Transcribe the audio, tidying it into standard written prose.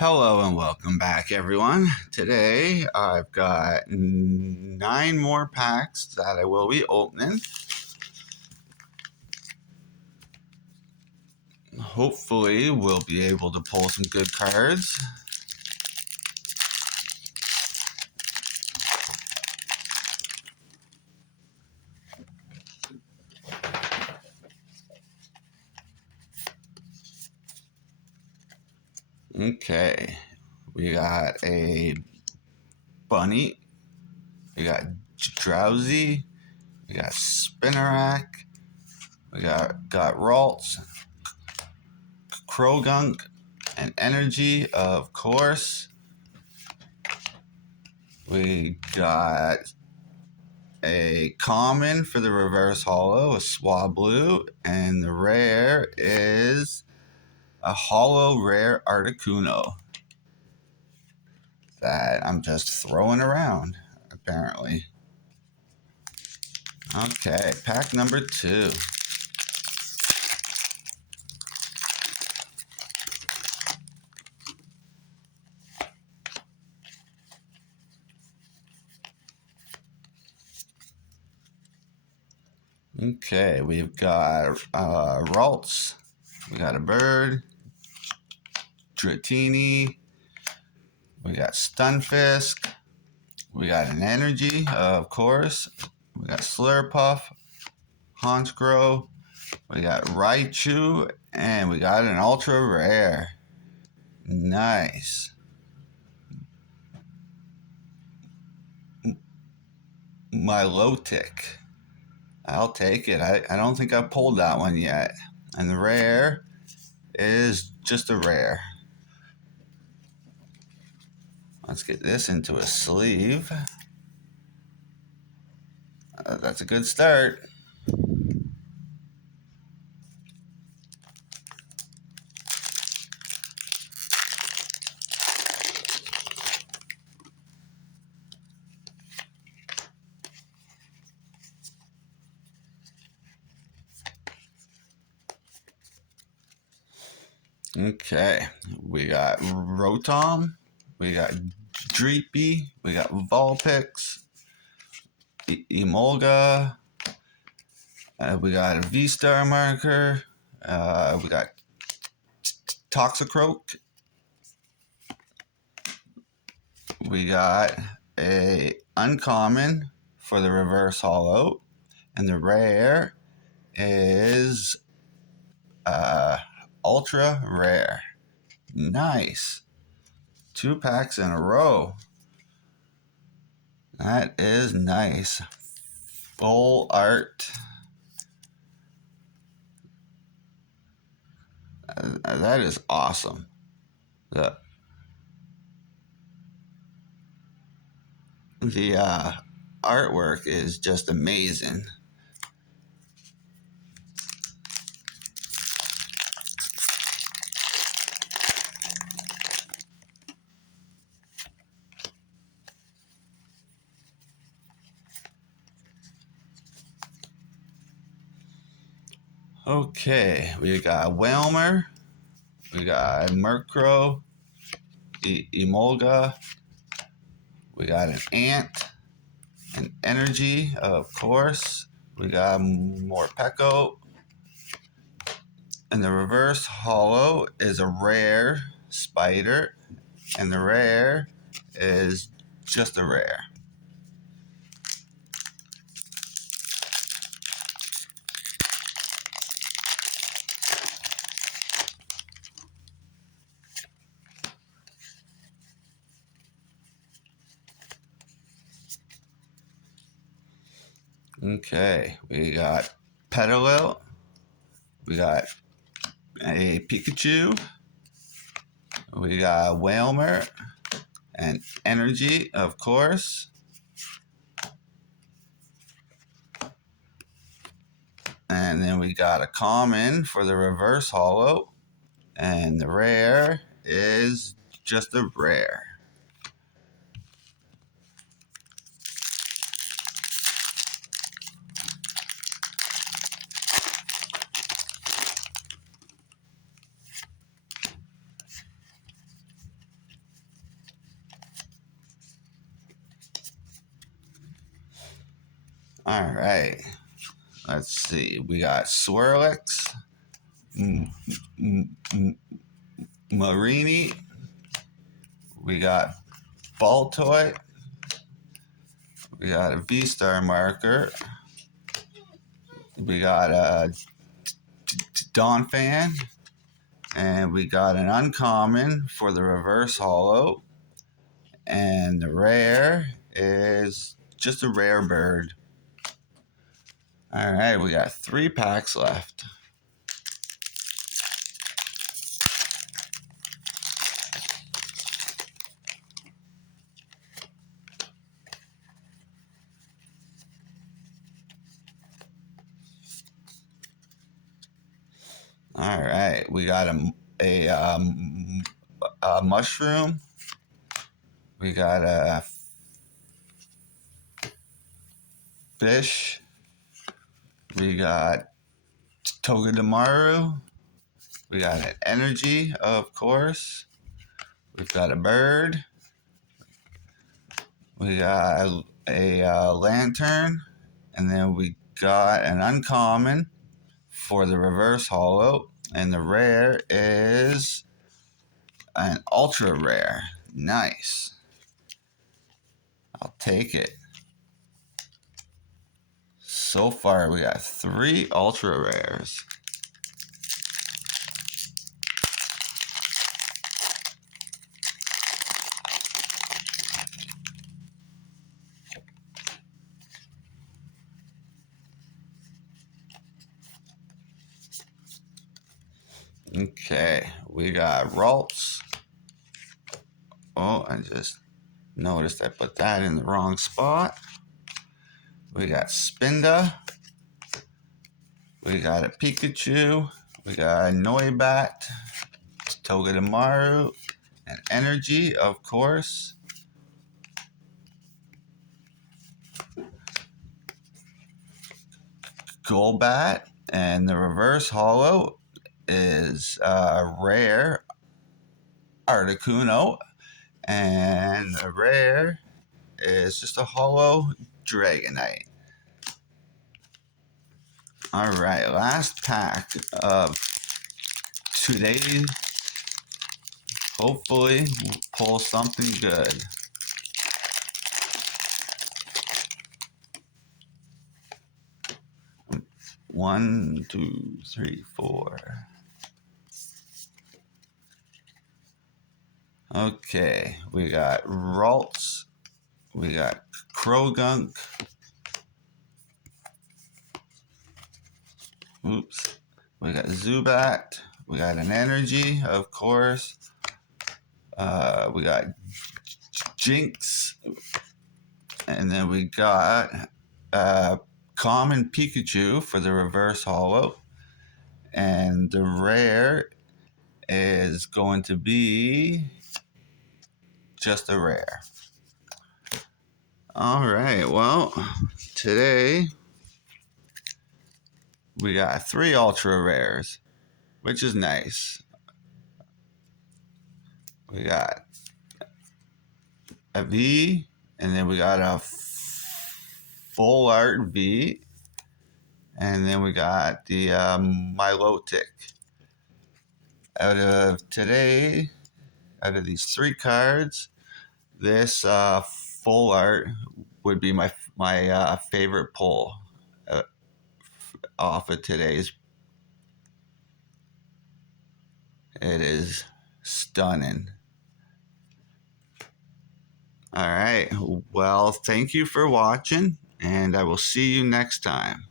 Hello and welcome back, everyone. Today I've got 9 more packs that I will be opening. Hopefully, we'll be able to pull some good cards. Okay, we got a bunny, we got drowsy, we got spinnerack, we got Ralts, Krogunk, and energy, of course. We got a common for the reverse holo, a Swablu, and the rare is a holo rare Articuno that I'm just throwing around, apparently. Okay, pack number 2. Okay, we've got Ralts, we got a bird, Dratini, we got Stunfisk, we got an energy, of course, we got Slurpuff, Honchkrow, we got Raichu, and we got an ultra rare. Nice. Milotic. I'll take it. I don't think I've pulled that one yet. And the rare is just a rare. Let's get this into a sleeve. That's a good start. Okay, we got Rotom, we got Dreepy, we got Vulpix, Emolga, we got a V-Star marker, we got Toxicroak, we got a uncommon for the reverse holo, and the rare is ultra rare. Nice. 2 packs in a row. That is nice. Full art. That is awesome. The artwork is just amazing. Okay, we got Whalmer, we got Murkrow, Emolga, we got an ant, an energy, of course, we got Morpeko, and the reverse holo is a rare spider, and the rare is just a rare. Okay, we got Petalil, we got a Pikachu, we got Whalmer, and energy, of course. And then we got a common for the reverse holo, and the rare is just a rare. All right. Let's see. We got Swirlix, Marini. We got Baltoy. We got a V-Star marker. We got a Donphan. And we got an uncommon for the reverse holo. And the rare is just a rare bird. All right, we got 3 packs left. All right, we got a mushroom. We got a fish. We got Togedemaru. We got an energy, of course. We've got a bird. We got a lantern. And then we got an uncommon for the reverse holo. And the rare is an ultra rare. Nice. I'll take it. So far, we got 3 ultra rares. Okay, we got Ralts. Oh, I just noticed I put that in the wrong spot. We got Spinda. We got a Pikachu. We got a Noibat. Togedemaru. And Energy, of course. Golbat. And the reverse holo is rare Articuno. And the rare is just a holo Dragonite. All right, last pack of today. Hopefully, we'll pull something good. One, two, three, four. Okay, we got Ralts. We got Krogunk. Oops. We got Zubat. We got an energy, of course. We got Jinx. And then we got common Pikachu for the reverse holo. And the rare is going to be just a rare. All right, well, today we got 3 ultra rares, which is nice. We got a V, and then we got a full art V, and then we got the Milotic. Out of these 3 cards, this full art would be my favorite pull off of today's. It is stunning. All right. Well, thank you for watching, and I will see you next time.